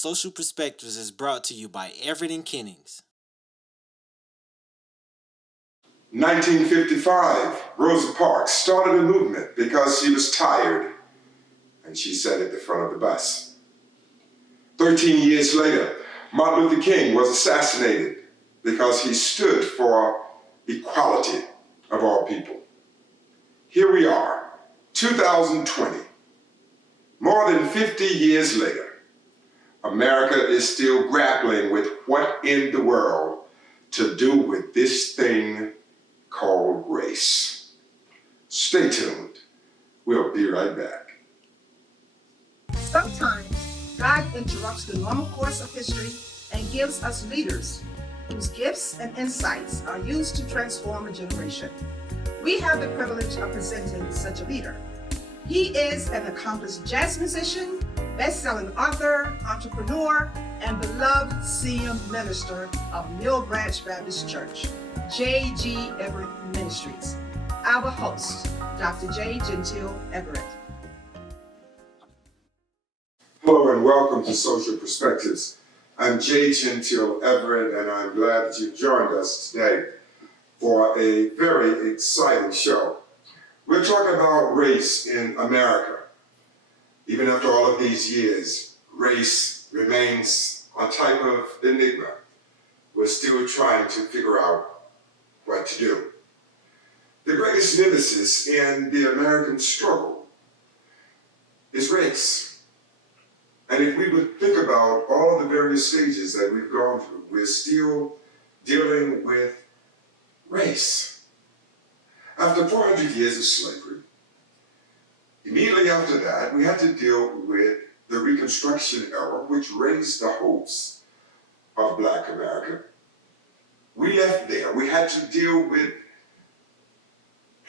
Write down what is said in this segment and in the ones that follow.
Social Perspectives is brought to you by Everett and Kennings. 1955, Rosa Parks started a movement because she was tired, and she sat at the front of the bus. 13 years later, Martin Luther King was assassinated because he stood for equality of all people. Here we are, 2020. More than 50 years later, America is still grappling with what in the world to do with this thing called race. Stay tuned. We'll be right back. Sometimes God interrupts the normal course of history and gives us leaders whose gifts and insights are used to transform a generation. We have the privilege of presenting such a leader. He is an accomplished jazz musician, best-selling author, entrepreneur, and beloved senior minister of Mill Branch Baptist Church, J.G. Everett Ministries. Our host, Dr. J. Gentile Everett. Hello and welcome to Social Perspectives. I'm J. Gentile Everett, and I'm glad that you've joined us today for a very exciting show. We're talking about race in America. Even after all of these years, race remains a type of enigma. We're still trying to figure out what to do. The greatest nemesis in the American struggle is race. And if we would think about all of the various stages that we've gone through, we're still dealing with race. After 400 years of slavery, immediately after that, we had to deal with the Reconstruction era, which raised the hopes of Black America. We left there. We had to deal with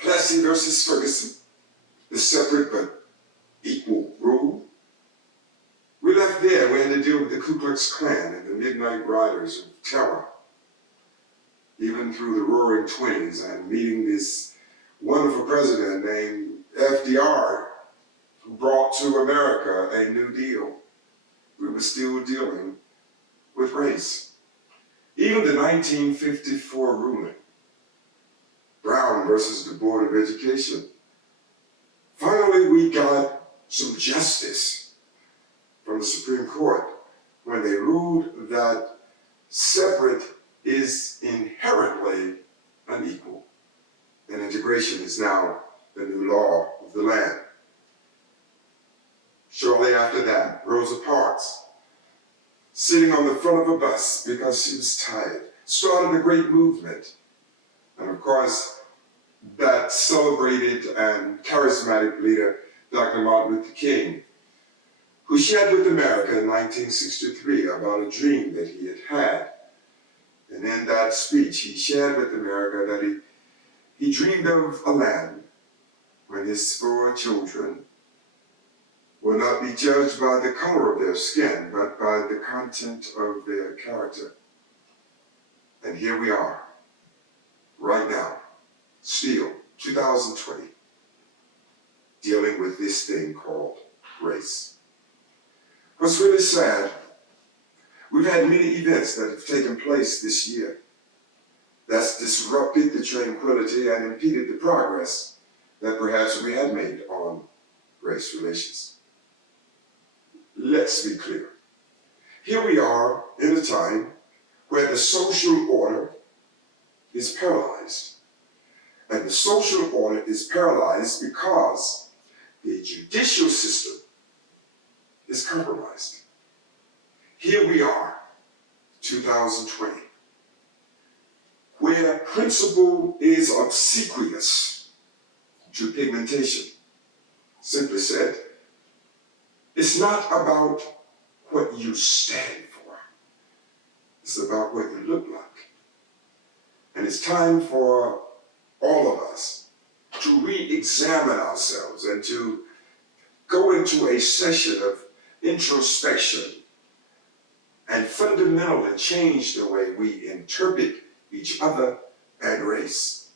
Plessy versus Ferguson, the separate but equal rule. We left there. We had to deal with the Ku Klux Klan and the Midnight Riders of Terror, even through the Roaring Twenties and meeting this wonderful president named FDR, who brought to America a New Deal. We were still dealing with race. Even the 1954 ruling, Brown versus the Board of Education. Finally, we got some justice from the Supreme Court when they ruled that separate is inherently unequal, and integration is now the new law of the land. Shortly after that, Rosa Parks, sitting on the front of a bus because she was tired, started a great movement. And of course, that celebrated and charismatic leader, Dr. Martin Luther King, who shared with America in 1963 about a dream that he had had. And in that speech, he shared with America that he dreamed of a land where his 4 children will not be judged by the color of their skin, but by the content of their character. And here we are, right now, still, 2020, dealing with this thing called race. What's really sad, we've had many events that have taken place this year that's disrupted the tranquility and impeded the progress that perhaps we had made on race relations. Let's be clear. Here we are in a time where the social order is paralyzed. And the social order is paralyzed because the judicial system is compromised. Here we are, 2020, where principle is obsequious to pigmentation. Simply said, it's not about what you stand for. It's about what you look like. And it's time for all of us to re-examine ourselves and to go into a session of introspection and fundamentally change the way we interpret each other and race.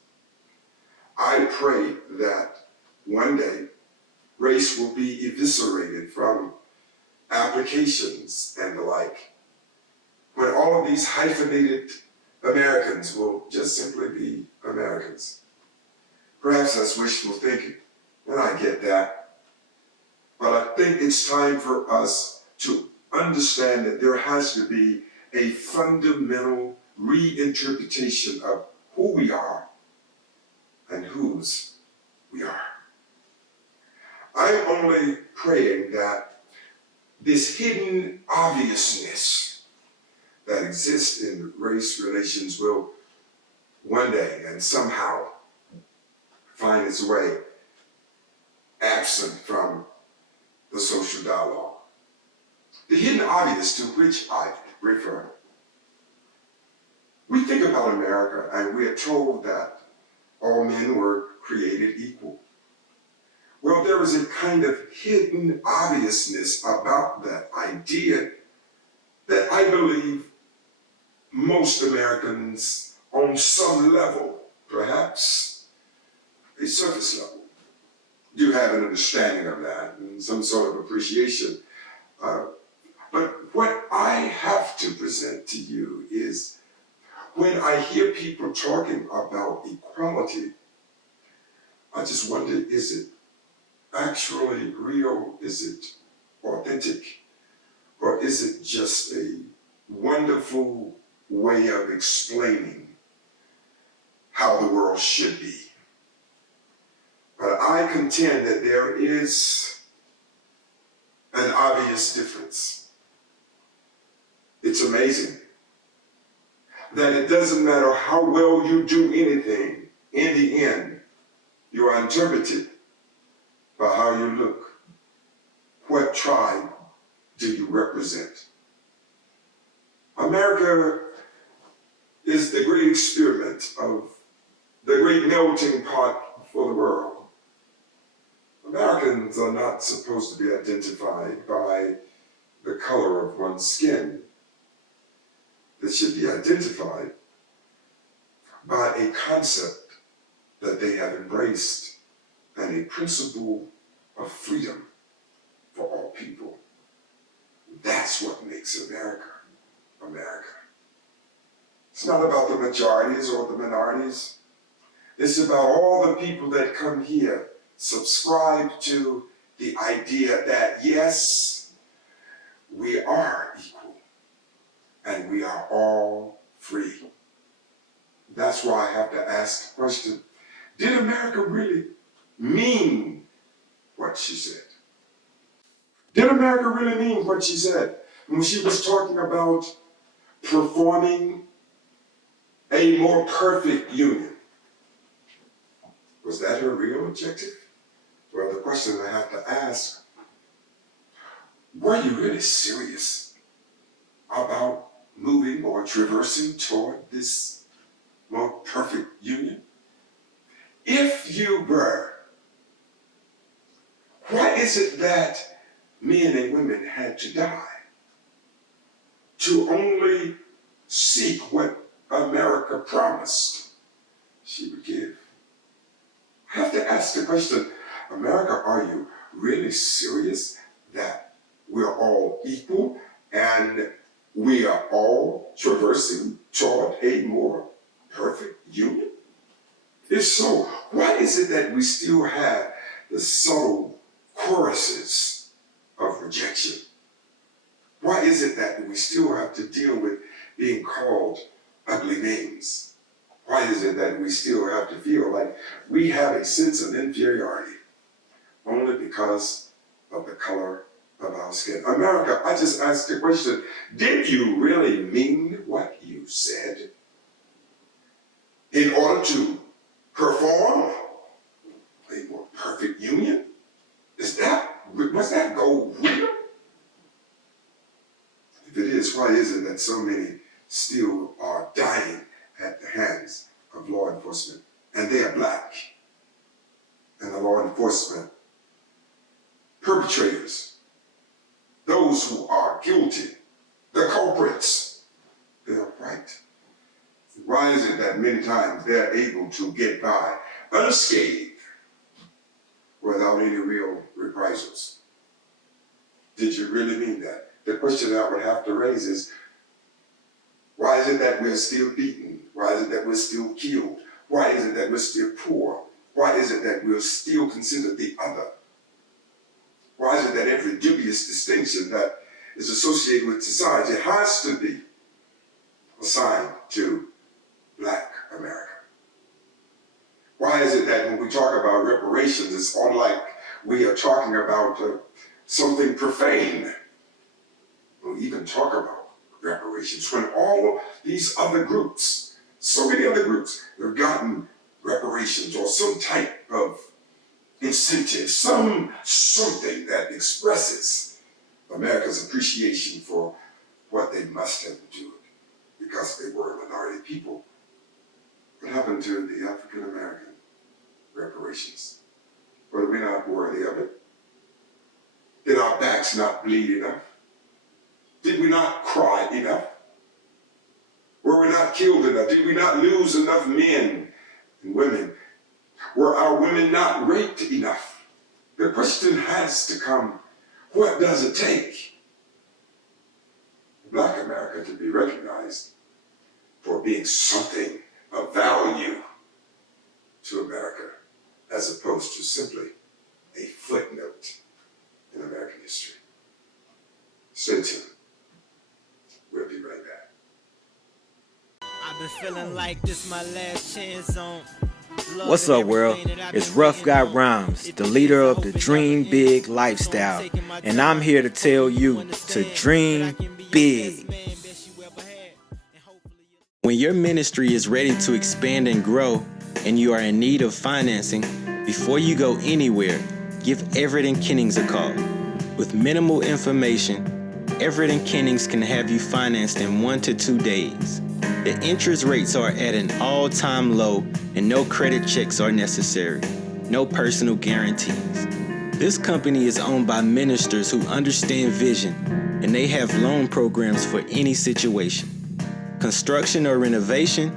I pray that one day race will be eviscerated from applications and the like. all these hyphenated Americans will just simply be Americans. Perhaps that's wishful thinking, and I get that. But I think it's time for us to understand that there has to be a fundamental reinterpretation of who we are and whose we are. I'm only praying that this hidden obviousness that exists in race relations will one day and somehow find its way absent from the social dialogue. The hidden obvious to which I refer. We think about America and we are told that all men were created equal. Well, there is a kind of hidden obviousness about that idea that I believe most Americans on some level, perhaps a surface level, do have an understanding of that and some sort of appreciation. But what I have to present to you is when I hear people talking about equality, I just wonder, is it actually real? Is it authentic? Or is it just a wonderful way of explaining how the world should be? But I contend that there is an obvious difference. It's amazing that it doesn't matter how well you do anything, in the end, you are interpreted by how you look. What tribe do you represent? America is the great experiment of the great melting pot for the world. Americans are not supposed to be identified by the color of one's skin. They should be identified by a concept that they have embraced and a principle of freedom for all people. That's what makes America, America. It's not about the majorities or the minorities. It's about all the people that come here, subscribe to the idea that yes, we are equal and we are all free. That's why I have to ask the question, did America really mean what she said? Did America really mean what she said when she was talking about performing a more perfect union? Was that her real objective? Well, the question I have to ask, were you really serious about moving or traversing toward this more perfect union? If you were, why is it that men and women had to die to only seek what America promised she would give? I have to ask the question, America, are you really serious that we're all equal and we are all traversing toward a more perfect union? If so, why is it that we still have the subtle choruses of rejection? Why is it that we still have to deal with being called ugly names? Why is it that we still have to feel like we have a sense of inferiority only because of the color of our skin? America, I just asked the question, did you really mean what you said? In order to perform a more perfect union? Was that goal real? If it is, why is it that so many still are dying at the hands of law enforcement? And they are black. And the law enforcement perpetrators, those who are guilty, the culprits, they are white. Why is it that many times they're able to get by unscathed without any real reprisals? Did you really mean that? The question I would have to raise is, Why is it that we're still beaten? Why is it that we're still killed? Why is it that we're still poor? Why is it that we're still considered the other? Why is it that every dubious distinction that is associated with society has to be assigned to Black America? Why is it that when we talk about reparations, it's all like we are talking about something profane? We'll even talk about reparations when all these other groups, so many other groups, have gotten reparations or some type of incentive, something that expresses America's appreciation for what they must have endured because they were a minority people. What happened to the African American reparations? Were we not worthy of it? Did our backs not bleed enough? Did we not cry enough? Were we not killed enough? Did we not lose enough men and women? Were our women not raped enough? The question has to come, what does it take for Black America to be recognized for being something of value to America as opposed to simply a footnote in American history? Stay tuned. We'll be right back. I've been feeling like this my last chance on. What's up, world? It's Rough Guy Rhymes, the leader of the Dream Big lifestyle, and I'm here to tell you to dream big. When your ministry is ready to expand and grow, and you are in need of financing, before you go anywhere, give Everett & Kennings a call. With minimal information, Everett & Kennings can have you financed in 1 to 2 days. The interest rates are at an all-time low and no credit checks are necessary. No personal guarantees. This company is owned by ministers who understand vision and they have loan programs for any situation. Construction or renovation,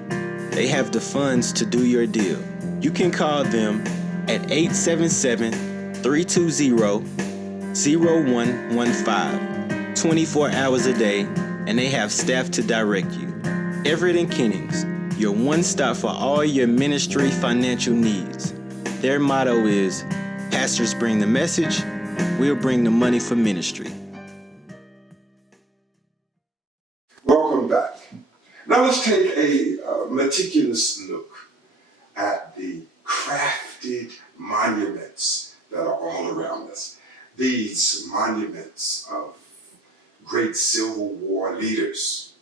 they have the funds to do your deal. You can call them at 877-320-0115, 24 hours a day, and they have staff to direct you. Everett & Kennings, your one stop for all your ministry financial needs. Their motto is, pastors bring the message, we'll bring the money for ministry. Welcome back. Now let's take a meticulous look at the crafted monuments that are all around us. These monuments of great Civil War leaders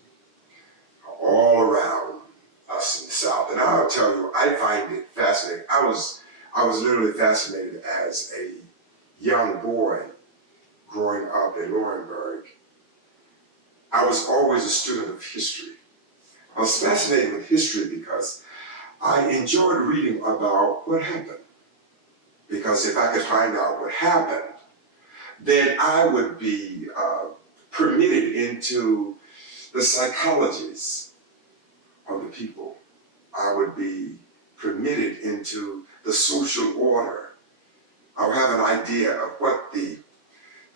are all around us in the South. And I'll tell you, I find it fascinating. I was literally fascinated as a young boy growing up in Laurinburg. I was always a student of history. I was fascinated with history because I enjoyed reading about what happened. Because if I could find out what happened, then I would be permitted into the psychologies of the people. I would be permitted into the social order. I would have an idea of what the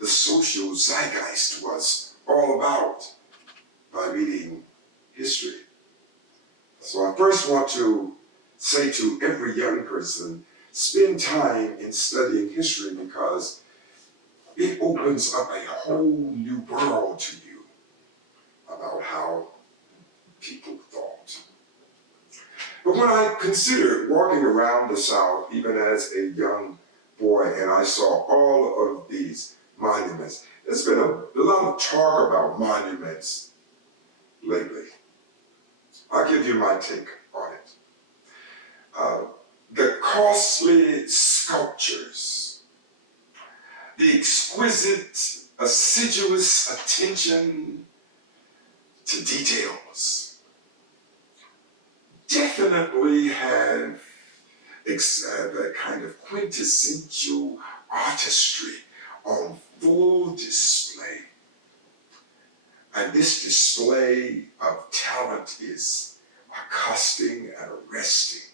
social zeitgeist was all about by reading history. So I first want to say to every young person, spend time in studying history because it opens up a whole new world to you about how people thought. But when I considered walking around the South, even as a young boy, and I saw all of these monuments, there's been a lot of talk about monuments lately. I'll give you my take on it. The costly sculptures, the exquisite, assiduous attention to details definitely have a kind of quintessential artistry on full display. And this display of talent is accosting and arresting.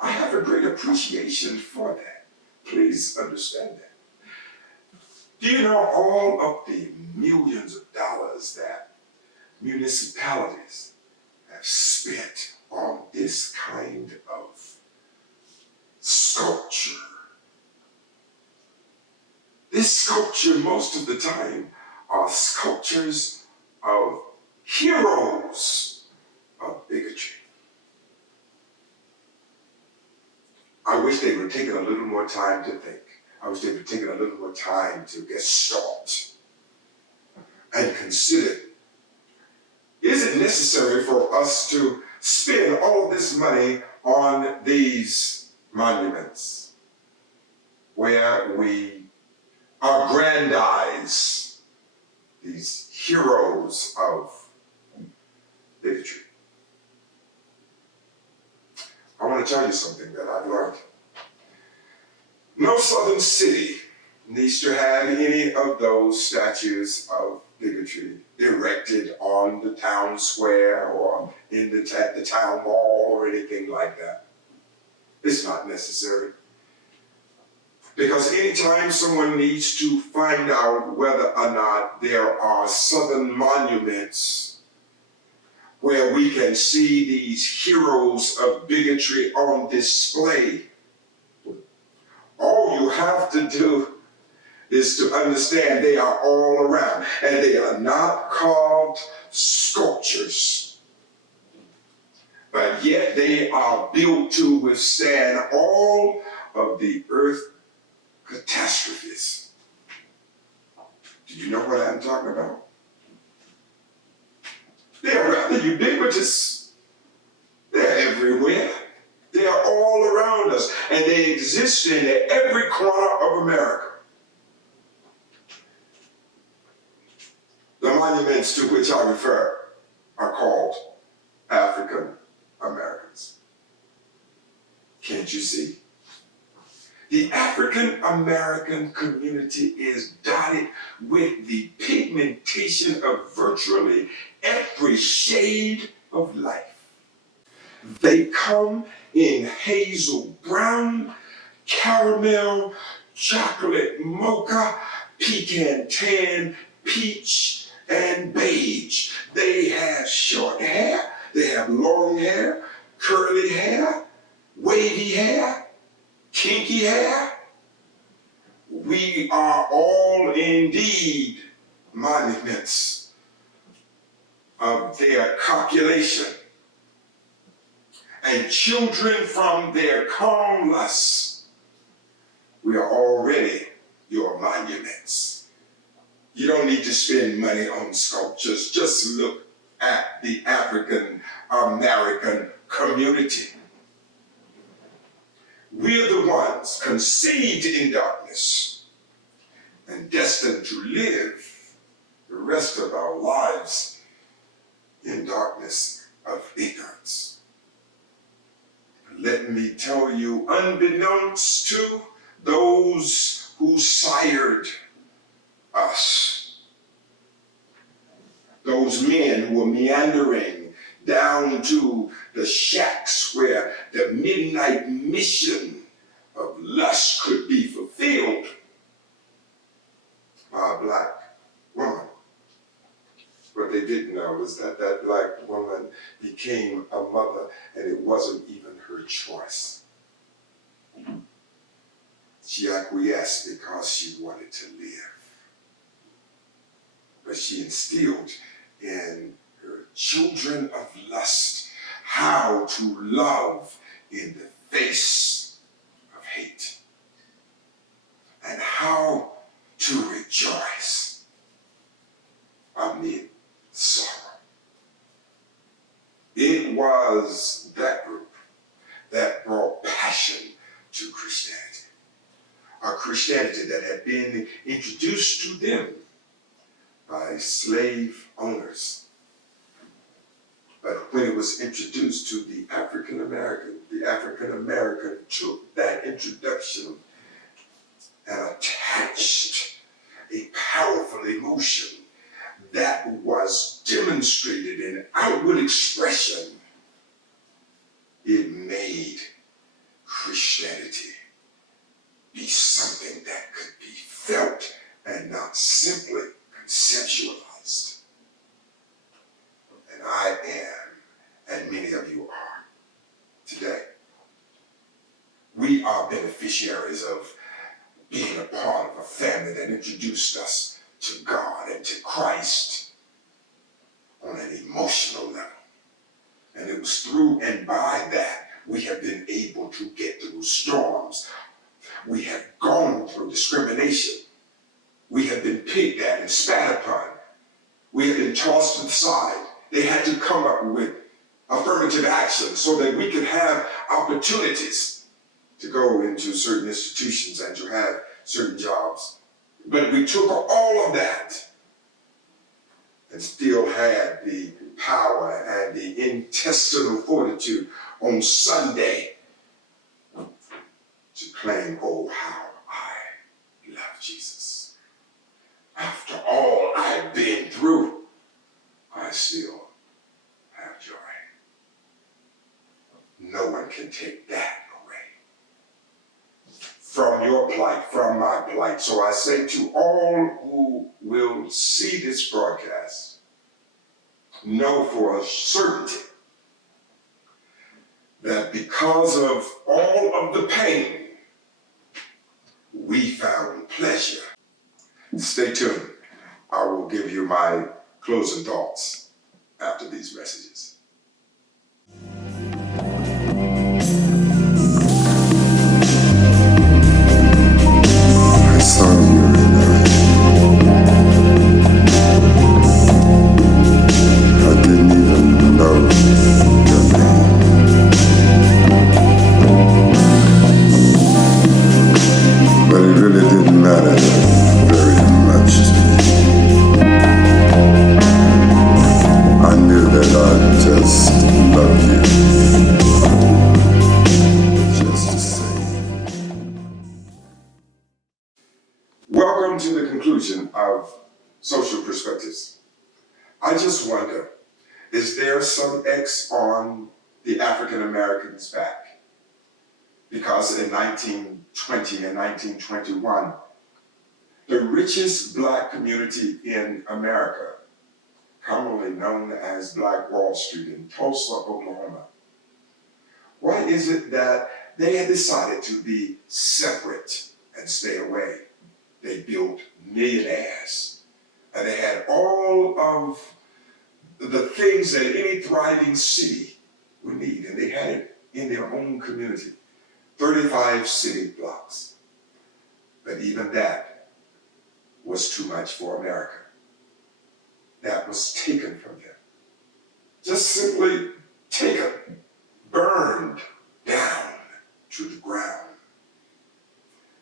I have a great appreciation for that. Please understand that. Do you know all of the millions of dollars that municipalities have spent on this kind of sculpture. This sculpture, most of the time, are sculptures of heroes of bigotry. I wish they would have taken a little more time to think. I wish they would have taken a little more time to get stopped and consider, is it necessary for us to spend all this money on these monuments where we aggrandize these heroes of bigotry? I want to tell you something that I've learned. No southern city needs to have any of those statues of bigotry erected on the town square or in the town mall or anything like that. It's not necessary. Because anytime someone needs to find out whether or not there are southern monuments where we can see these heroes of bigotry on display, all you have to do is to understand they are all around, and they are not carved sculptures, but yet they are built to withstand all of the earth catastrophes. Do you know what I'm talking about? They are rather ubiquitous. They're everywhere. They are all around us, and they exist in every corner of America. The monuments to which I refer are called African Americans. Can't you see? The African American community is dotted with the pigmentation of virtually every shade of life. They come in hazel brown, caramel, chocolate mocha, pecan tan, peach, and beige. They have short hair, they have long hair, curly hair, wavy hair, kinky hair. We are all indeed monuments of their copulation, and children from their calm lusts. We are already your monuments. You don't need to spend money on sculptures. Just look at the African American community. We're the ones conceived in darkness and destined to live the rest of our lives in darkness of ignorance. Let me tell you, unbeknownst to those who sired us, those men who were meandering down to the shacks where the midnight mission of lust could be fulfilled by a black woman. What they didn't know was that that black woman became a mother, and it wasn't even her choice. She acquiesced because she wanted to live. But she instilled in her children of lust how to love in the face of hate, and how to rejoice amid sorrow. It was that group that brought passion to Christianity, a Christianity that had been introduced to them by slave owners. But when it was introduced to the African American took that introduction and attached a powerful emotion that was demonstrated in outward expression. It made Christianity be something that could be felt and not simply conceptualized. beneficiaries of being a part of a family that introduced us to God and to Christ on an emotional level. And it was through and by that we have been able to get through storms. We have gone through discrimination. We have been picked at and spat upon. We have been tossed to the side. They had to come up with affirmative action so that we could have opportunities to go into certain institutions and to have certain jobs. But we took all of that and still had the power and the intestinal fortitude on Sunday to claim, oh, how I love Jesus. After all I've been through, I still have joy. No one can take that away from your plight, from my plight. So I say to all who will see this broadcast, know for a certainty that because of all of the pain, we found pleasure. Stay tuned. I will give you my closing thoughts after these messages. I saw you and I didn't even know your name. But it really didn't matter very much to me. I knew that I just loved you. Just the same. Welcome to the conclusion of Social Perspectives. I just wonder, is there some X on the African American's back? Because in 1920 and 1921, the richest black community in America, commonly known as Black Wall Street in Tulsa, Oklahoma, why is it that they had decided to be separate and stay away? They built millionaires, and they had all of the things that any thriving city would need, and they had it in their own community. 35 city blocks. But even that was too much for America. That was taken from them. Just simply taken, burned down to the ground.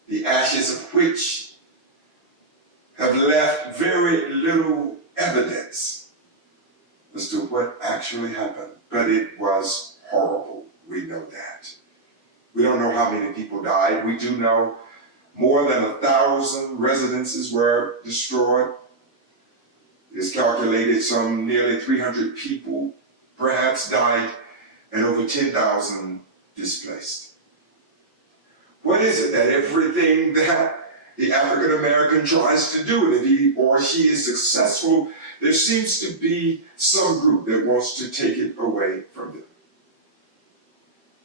The ashes of which have left very little evidence as to what actually happened. But it was horrible. We know that. We don't know how many people died. We do know more than 1,000 residences were destroyed. It is calculated some nearly 300 people perhaps died and over 10,000 displaced. What is it that everything that the African American tries to do, and if he or she is successful, there seems to be some group that wants to take it away from them?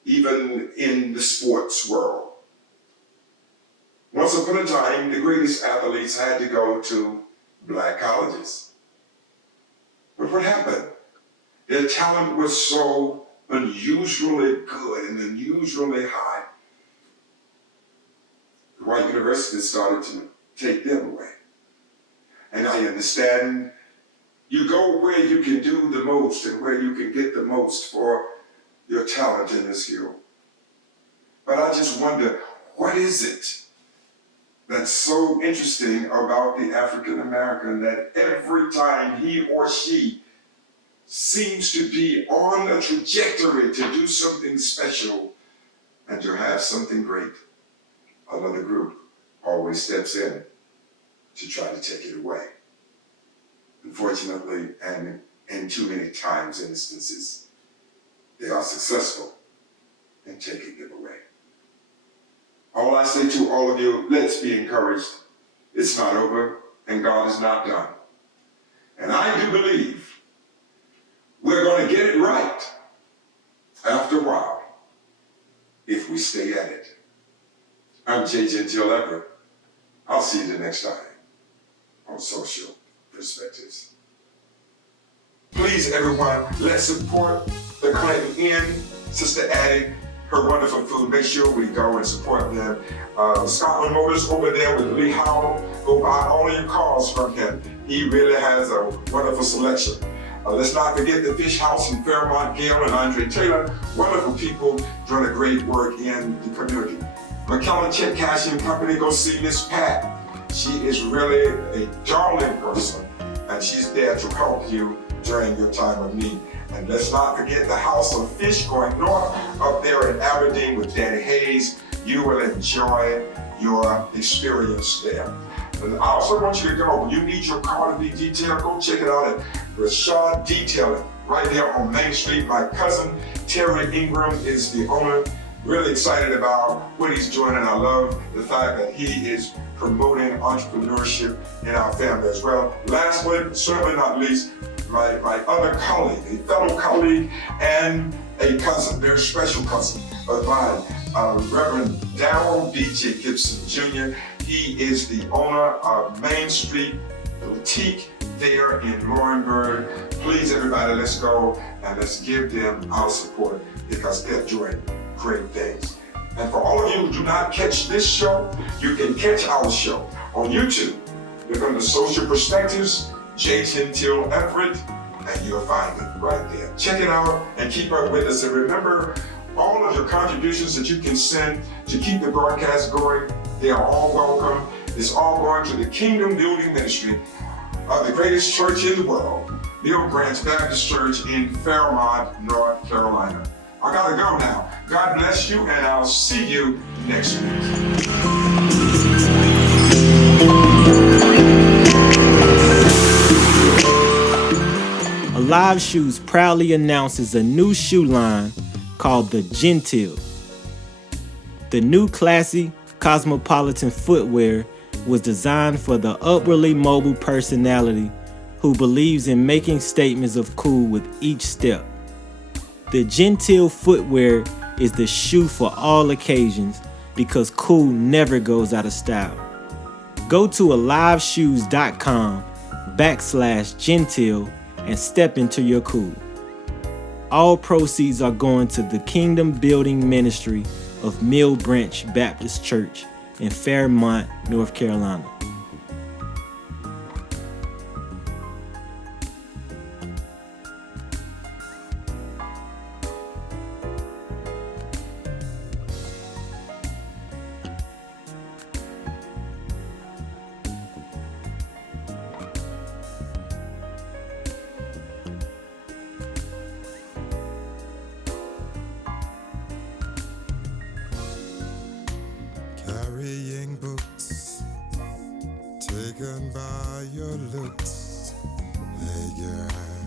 Even in the sports world. Once upon a time, the greatest athletes had to go to black colleges. But what happened? Their talent was so unusually good and unusually high. The white universities started to take them away. And I understand you go where you can do the most and where you can get the most for your talent and your skill. But I just wonder, what is it that's so interesting about the African American that every time he or she seems to be on a trajectory to do something special and to have something great, another group always steps in to try to take it away? Unfortunately, and in too many times instances, they are successful in taking them away. All I say to all of you, let's be encouraged. It's not over, and God is not done. And I do believe we're going to get it right after a while if we stay at it. I'm J. Gentile Everett. I'll see you the next time on Social Perspectives. Please, everyone, let's support the Clinton Inn, Sister Addie, her wonderful food. Make sure we go and support them. Scotland Motors over there with Lee Howell. Go buy all of your cars from him. He really has a wonderful selection. Let's not forget the Fish House in Fairmont, Gail and Andre Taylor. Wonderful people doing a great work in the community. McKellen Check Cashing Company, go see Miss Pat. She is really a darling person, and she's there to help you during your time of need. And let's not forget the House of Fish going north up there in Aberdeen with Danny Hayes. You will enjoy your experience there. And I also want you to go, when you need your car to be detailed, go check it out at Rashad Detailing, right there on Main Street. My cousin, Terry Ingram, is the owner. Really excited about what he's doing, and I love the fact that he is promoting entrepreneurship in our family as well. Last but certainly not least, my other colleague, a fellow colleague, and a cousin, very special cousin of mine, Reverend Darrell B.J. Gibson Jr. He is the owner of Main Street Boutique there in Laurinburg. Please, everybody, let's go and let's give them our support because they're doing great things. And for all of you who do not catch this show, you can catch our show on YouTube. Look under Social Perspectives, J. Gentile Everett, and you'll find it right there. Check it out and keep up with us. And remember, all of your contributions that you can send to keep the broadcast going, they are all welcome. It's all going to the Kingdom Building Ministry of the greatest church in the world, Mill Branch Baptist Church in Fairmont, North Carolina. I gotta go now. God bless you, and I'll see you next week. Alive Shoes proudly announces a new shoe line called the Gentile. The new classy, cosmopolitan footwear was designed for the upwardly mobile personality who believes in making statements of cool with each step. The Gentile footwear is the shoe for all occasions because cool never goes out of style. Go to aliveshoes.com/Gentile and step into your cool. All proceeds are going to the Kingdom Building Ministry of Mill Branch Baptist Church in Fairmont, North Carolina. Carrying books, taken by your looks. Hey girl.